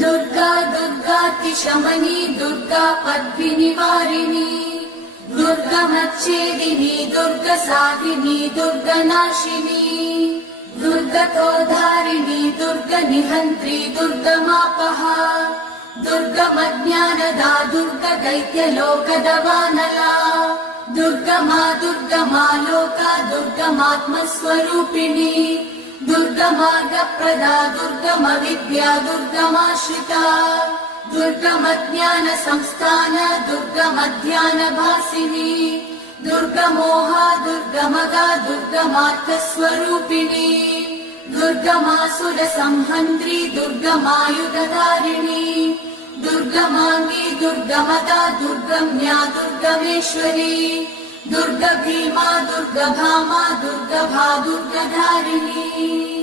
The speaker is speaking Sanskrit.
दुर्गा दुर्गातिशमनी दुर्गा पद्मिनिवारिणी दुर्गमच्छेदिनी दुर्गसाधिनी दुर्गनाशिनी दुर्गतोद्धारिणी दुर्गनिहन्त्री दुर्गमापहा दुर्गमज्ञानदा दुर्गदैत्यलोकदवानला दुर्गमा दुर्गमा लोका दुर्गमात्मस्वरूपिणी दुर्गमार्गप्रदा दुर्गमविद्या दुर्गमाश्रिता दुर्गमज्ञानसंस्थान दुर्गमध्यानभासिनी दुर्गमोहा दुर्गमगा दुर्गमार्थस्वरूपिणी दुर्गमासुरसंहन्त्री दुर्गमायुधधारिणी दुर्गमाङ्गी दुर्गमदा दुर्गम्या दुर्गमेश्वरी दुर्गभीमा दुर्गभामा दुर्गभा दुर्गधारिणी।